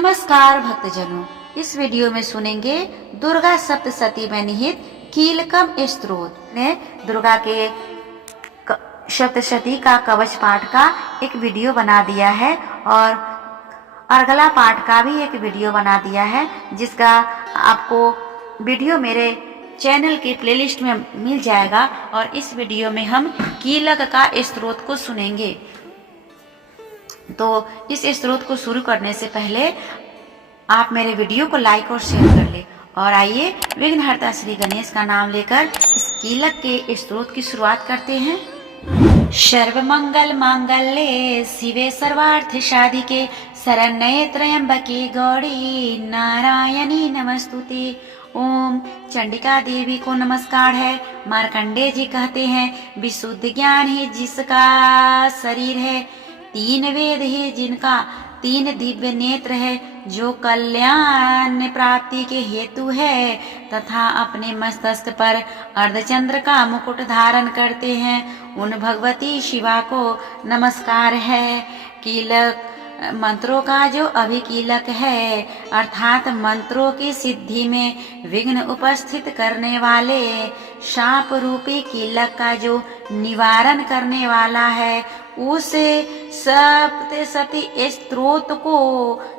नमस्कार भक्तजनों, इस वीडियो में सुनेंगे दुर्गा सप्तशती में निहित कीलकम स्तोत्र ने दुर्गा के सप्तशती का कवच पाठ का एक वीडियो बना दिया है और अर्गला पाठ का भी एक वीडियो बना दिया है, जिसका आपको वीडियो मेरे चैनल के प्लेलिस्ट में मिल जाएगा। और इस वीडियो में हम कीलक का स्तोत्र को सुनेंगे। तो इस स्तोत्र को शुरू करने से पहले आप मेरे वीडियो को लाइक और शेयर कर ले। और आइए विघ्नहर्ता श्री गणेश का नाम लेकर इस कीलक के स्तोत्र की शुरुआत करते हैं। सर्व मंगल मांगल्ये शिवे सर्वार्थ साधिके शरण्ये त्र्यंबके गौरी नारायणी नमस्तुते। ओम चंडिका देवी को नमस्कार है। मार्कंडेय जी कहते हैं, विशुद्ध ज्ञान ही जिसका शरीर है, तीन वेद है जिनका तीन दिव्य नेत्र है, जो कल्याण प्राप्ति के हेतु है तथा अपने मस्तक पर अर्धचंद्र का मुकुट धारण करते हैं, उन भगवती शिवा को नमस्कार है। कीलक मंत्रों का जो अभिकीलक है, अर्थात मंत्रों की सिद्धि में विघ्न उपस्थित करने वाले शाप रूपी कीलक का जो निवारण करने वाला है, उस सप्तशती स्तोत्र को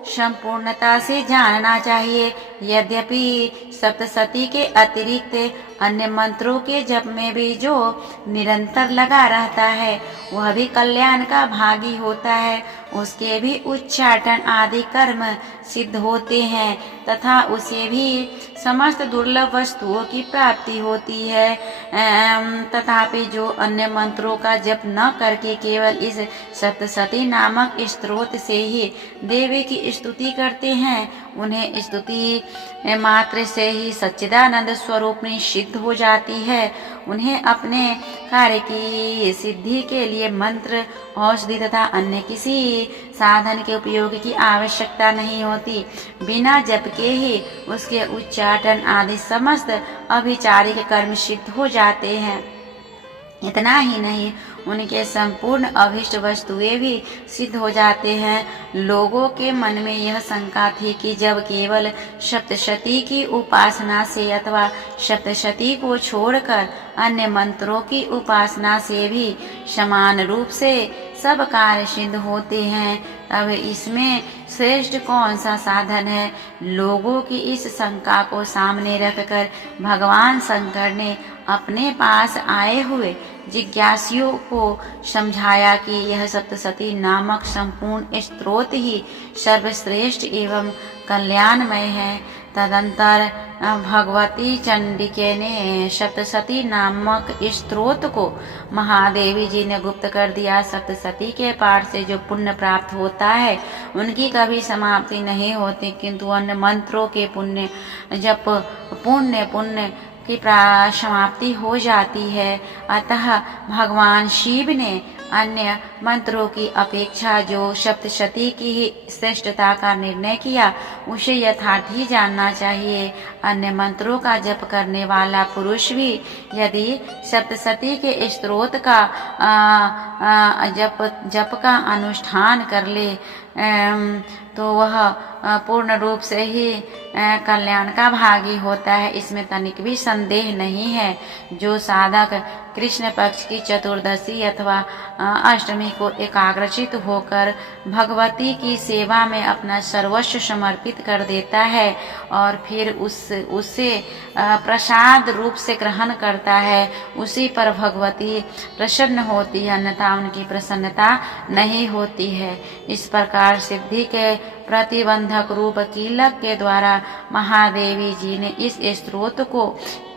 संपूर्णता से जानना चाहिए। यद्यपि सप्तशती के अतिरिक्त अन्य मंत्रों के जप में भी जो निरंतर लगा रहता है, वह भी कल्याण का भागी होता है। उसके भी उच्चाटन आदि कर्म सिद्ध होते हैं तथा उसे भी समस्त दुर्लभ वस्तुओं की प्राप्ति होती है। तथापि जो अन्य मंत्रों का जप न करके केवल इस सप्तशती नामक स्तोत्र से ही देवी की स्तुति करते हैं, उन्हें स्तुति मात्र से ही सच्चिदानंद स्वरूपनी सिद्ध हो जाती है। उन्हें अपने कार्य की सिद्धि के लिए मंत्र, औषधि तथा अन्य किसी साधन के उपयोग की आवश्यकता नहीं होती। बिना जप के ही उसके उच्चाटन आदि समस्त अभिचारिक कर्म सिद्ध हो जाते हैं। इतना ही नहीं, उनके संपूर्ण अभिष्ट वस्तुएं भी सिद्ध हो जाते हैं। लोगों के मन में यह शंका थी कि जब केवल सप्तशती की उपासना से अथवा सप्तशती को छोड़कर अन्य मंत्रों की उपासना से भी समान रूप से सब कार्य सिद्ध होते हैं, तब इसमें श्रेष्ठ कौन सा साधन है। लोगों की इस शंका को सामने रखकर भगवान शंकर ने अपने पास आए हुए जिज्ञासुओं को समझाया कि यह सप्तशती नामक संपूर्ण स्तोत्र ही सर्वश्रेष्ठ एवं कल्याणमय है। तदंतर भगवती चंडिके ने सप्तशती नामक स्तोत्र को महादेवी जी ने गुप्त कर दिया। सप्तशती के पाठ से जो पुण्य प्राप्त होता है, उनकी कभी समाप्ति नहीं होती, किंतु अन्य मंत्रों के पुण्य की समाप्ति हो जाती है। अतः भगवान शिव ने अन्य मंत्रों की अपेक्षा जो सप्तशती की ही श्रेष्ठता का निर्णय किया, उसे यथार्थ ही जानना चाहिए। अन्य मंत्रों का जप करने वाला पुरुष भी यदि सप्तशती के स्तोत्र का जप का अनुष्ठान कर ले, तो वह पूर्ण रूप से ही कल्याण का भागी होता है। इसमें तनिक भी संदेह नहीं है। जो साधक कृष्ण पक्ष की चतुर्दशी अथवा अष्टमी को एकाग्रचित होकर भगवती की सेवा में अपना सर्वस्व समर्पित कर देता है और फिर उससे प्रसाद रूप से ग्रहण करता है, उसी पर भगवती प्रसन्न होती है, अन्यथा उनकी प्रसन्नता नहीं होती है। इस प्रकार सिद्धि के प्रतिबंधक रूप कीलक के द्वारा महादेवी जी ने इस स्तोत्र को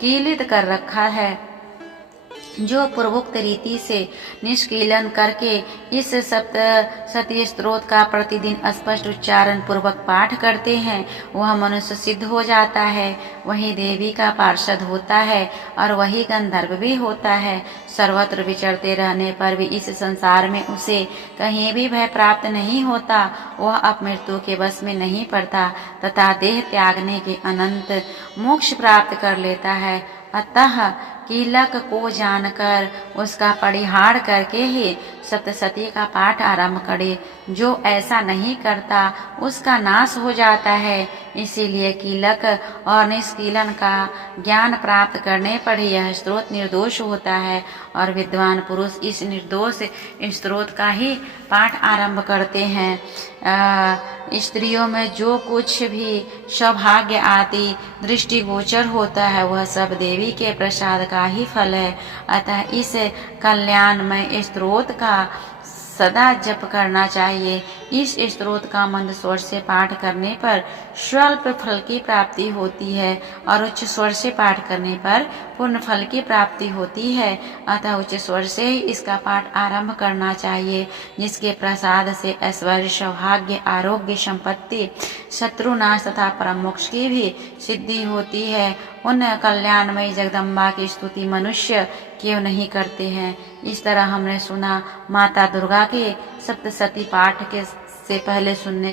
कीलित कर रखा है। जो पूर्वोक्त रीति से निष्कीलन करके इस सप्तशती स्तोत्र का प्रतिदिन स्पष्ट उच्चारण पूर्वक पाठ करते हैं, वह मनुष्य सिद्ध हो जाता है, वही देवी का पार्षद होता है और वही गंधर्व भी होता है। सर्वत्र विचरते रहने पर भी इस संसार में उसे कहीं भी भय प्राप्त नहीं होता। वह अपमृत्यु के वश में नहीं पड़ता तथा देह त्यागने के अनंत मोक्ष प्राप्त कर लेता है। अतः कीलक को जानकर उसका परिहार करके ही सप्तशती का पाठ आरंभ करे। जो ऐसा नहीं करता उसका नाश हो जाता है। इसीलिए कीलक और निष्कीलन का ज्ञान प्राप्त करने पर ही यह स्त्रोत निर्दोष होता है और विद्वान पुरुष इस निर्दोष स्त्रोत का ही पाठ आरंभ करते हैं। स्त्रियों में जो कुछ भी सौभाग्य आदि दृष्टिगोचर होता है वह सब देवी के प्रसाद का ही फल है। अतः इस कल्याणमय स्त्रोत का सदा जप करना चाहिए। इस स्त्रोत का मंद स्वर से पाठ करने पर स्वल्प फल की प्राप्ति होती है और उच्च स्वर से पाठ करने पर पूर्ण फल की प्राप्ति होती है। अतः उच्च स्वर से ही इसका पाठ आरंभ करना चाहिए, जिसके प्रसाद से ऐश्वर्य, सौभाग्य, आरोग्य, संपत्ति, शत्रुनाश तथा परम मोक्ष की भी सिद्धि होती है। उन कल्याणमयी जगदम्बा की स्तुति मनुष्य क्यों नहीं करते हैं। इस तरह हमने सुना माता दुर्गा के सप्तशती पाठ के से पहले सुनने